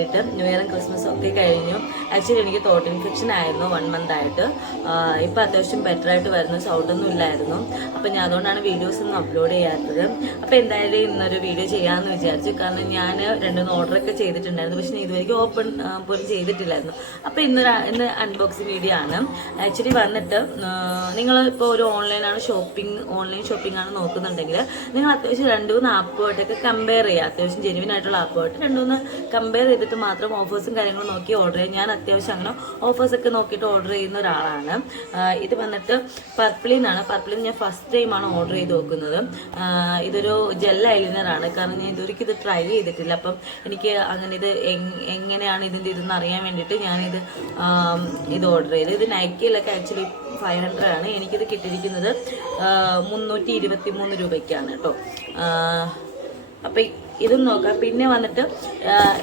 New ഇയറും ക്രിസ്മസും ഒക്കെ കഴിഞ്ഞു. ആക്ച്വലി എനിക്ക് തോട്ട് ഇൻഫെക്ഷൻ ആയിരുന്നു 1 month ആയിട്ട്. ഇപ്പം അത്യാവശ്യം ബെറ്റർ ആയിട്ട് വരുന്നു, സൗണ്ടൊന്നും ഇല്ലായിരുന്നു. അപ്പം ഞാൻ അതുകൊണ്ടാണ് വീഡിയോസ് ഒന്നും അപ്ലോഡ് ചെയ്യാത്തത്. അപ്പം എന്തായാലും ഇന്നൊരു വീഡിയോ ചെയ്യാമെന്ന് വിചാരിച്ചു. കാരണം ഞാൻ 2-3 ഓർഡറൊക്കെ ചെയ്തിട്ടുണ്ടായിരുന്നു, പക്ഷേ ഇതുവരെയ്ക്ക് ഓപ്പൺ പോലും ചെയ്തിട്ടില്ലായിരുന്നു. അപ്പം ഇന്ന് അൺബോക്സിങ് വീഡിയോ ആണ്. ആക്ച്വലി വന്നിട്ട് നിങ്ങൾ ഇപ്പോൾ ഒരു ഓൺലൈൻ ഷോപ്പിംഗ് ആണ് നോക്കുന്നുണ്ടെങ്കിൽ നിങ്ങൾ അത്യാവശ്യം 2-3 ആപ്പുമായിട്ടൊക്കെ കമ്പയർ ചെയ്യുക. അത്യാവശ്യം ജെനുവിൻ ആയിട്ടുള്ള ആപ്പുമായിട്ട് 2-3 കമ്പയർ ചെയ്തിട്ട് മാത്രം ഓഫേഴ്സും കാര്യങ്ങളും നോക്കി ഓർഡർ ചെയ്യും. ഞാൻ അത്യാവശ്യം അങ്ങനെ ഓഫേഴ്സൊക്കെ നോക്കിയിട്ട് ഓർഡർ ചെയ്യുന്ന ഒരാളാണ്. ഇത് വന്നിട്ട് പർപ്പിളിൽ നിന്നാണ്. പർപ്പിളിൽ ഞാൻ ഫസ്റ്റ് ടൈമാണ് ഓർഡർ ചെയ്ത് നോക്കുന്നത്. ഇതൊരു ജെൽ ഐലൈനറാണ്. കാരണം ഞാൻ ഇതുവരെയ്ക്ക് ഇത് ട്രൈ ചെയ്തിട്ടില്ല. അപ്പം എനിക്ക് അങ്ങനെ ഇത് എങ്ങനെയാണ് ഇതെന്ന് അറിയാൻ വേണ്ടിയിട്ട് ഞാനിത് ഓർഡർ ചെയ്ത്. ഇത് നൈക്കിയിലൊക്കെ ആക്ച്വലി 500 ആണ്. എനിക്കിത് കിട്ടിയിരിക്കുന്നത് 323 രൂപയ്ക്കാണ് കേട്ടോ. അപ്പം ഇതും നോക്കാം. പിന്നെ വന്നിട്ട്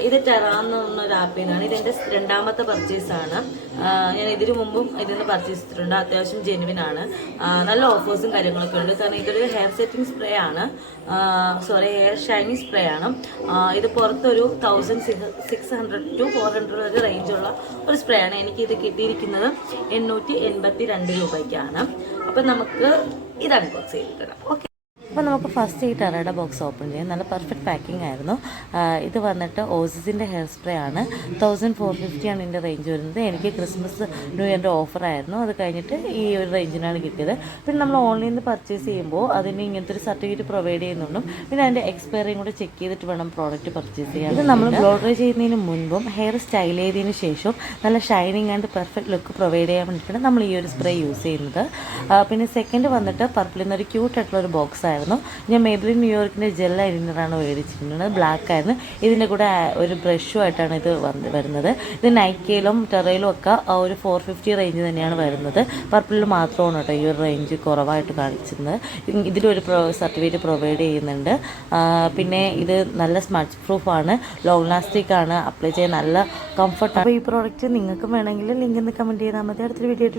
ഇത് ടെറാന്ന് പറഞ്ഞൊരു ആപ്പിൽ നിന്നാണ്. ഇതെൻ്റെ 2ാമത്തെ പർച്ചേസാണ്. ഞാൻ ഇതിനു മുമ്പും ഇതിന് പർച്ചേസ് ചെയ്തിട്ടുണ്ട്. അത്യാവശ്യം ജെനുവിൻ ആണ്. നല്ല ഓഫേഴ്സും കാര്യങ്ങളൊക്കെ ഉണ്ട്. കാരണം ഇതൊരു ഹെയർ സെറ്റിംഗ് സ്പ്രേ ആണ്, ഹെയർ ഷൈനിങ് സ്പ്രേ ആണ്. ഇത് പുറത്തൊരു 1600 to 400 വരെ റേഞ്ചുള്ള ഒരു സ്പ്രേ ആണ്. എനിക്കിത് കിട്ടിയിരിക്കുന്നത് 882 രൂപയ്ക്കാണ്. അപ്പം നമുക്ക് ഇത് അൺബോക്സ് ചെയ്തിട്ടിടാം. ഓക്കെ, അപ്പോൾ നമുക്ക് ഫസ്റ്റ് ഈ ടെറയുടെ ബോക്സ് ഓപ്പൺ ചെയ്യാം. നല്ല പെർഫെക്റ്റ് പാക്കിംഗ് ആയിരുന്നു. ഇത് വന്നിട്ട് ഓസിസിൻ്റെ ഹെയർ സ്പ്രേ ആണ്. 1450 ആണ് ഇതിൻ്റെ റേഞ്ച് വരുന്നത്. എനിക്ക് ക്രിസ്മസ് ന്യൂ ഇയറിൻ്റെ ഓഫറായിരുന്നു. അത് കഴിഞ്ഞിട്ട് ഈ ഒരു റേഞ്ചിനാണ് കിട്ടിയത്. പിന്നെ നമ്മൾ ഓൺലൈനിൽ നിന്ന് പർച്ചേസ് ചെയ്യുമ്പോൾ അതിന് ഇങ്ങനത്തെ ഒരു സർട്ടിഫിക്കറ്റ് പ്രൊവൈഡ് ചെയ്യുന്നുണ്ടും പിന്നെ അതിൻ്റെ എക്സ്പയറിയും കൂടെ ചെക്ക് ചെയ്തിട്ട് വേണം പ്രോഡക്റ്റ് പർച്ചേസ് ചെയ്യാൻ. ഇത് നമ്മൾ ബ്ലോ ഡ്രൈ ചെയ്യുന്നതിന് മുൻപും ഹെയർ സ്റ്റൈൽ ചെയ്തതിന് ശേഷം നല്ല shining and perfect look provide ചെയ്യാൻ വേണ്ടിയിട്ടാണ് നമ്മൾ ഈ ഒരു സ്പ്രേ യൂസ് ചെയ്യുന്നത്. പിന്നെ സെക്കൻഡ് വന്നിട്ട് പർപ്പിളിൽ നിന്നൊരു ക്യൂട്ടായിട്ടുള്ള ഒരു ബോക്സ് ആയിരുന്നു. ഞാൻ മേബിലിൻ ന്യൂയോർക്കിൻ്റെ ജെൽ ഐലൈനറാണ് മേടിച്ചിട്ടുള്ളത്. ബ്ലാക്ക് ആയിരുന്നു. ഇതിൻ്റെ കൂടെ ഒരു ബ്രഷുമായിട്ടാണ് ഇത് വരുന്നത്. ഇത് നൈക്കയിലും ടെറയിലും ഒക്കെ ഒരു 450 റേഞ്ച് തന്നെയാണ് വരുന്നത്. പർപ്പിളിൽ മാത്രമാണ് കേട്ടോ ഈ ഒരു റേഞ്ച് കുറവായിട്ട് കാണിച്ചിരുന്നത്. ഇതിലൊരു സർട്ടിഫിക്കറ്റ് പ്രൊവൈഡ് ചെയ്യുന്നുണ്ട്. പിന്നെ ഇത് നല്ല സ്മച്ച് പ്രൂഫാണ്, ലോങ് ലാസ്റ്റിക് ആണ്, അപ്ലൈ ചെയ്യാൻ നല്ല കംഫർട്ടാണ്. അപ്പോൾ ഈ പ്രോഡക്റ്റ് നിങ്ങൾക്ക് വേണമെങ്കിൽ ലിങ്ക് ഒന്ന് കമൻറ്റ് ചെയ്താൽ മതി. അടുത്തൊരു വീഡിയോ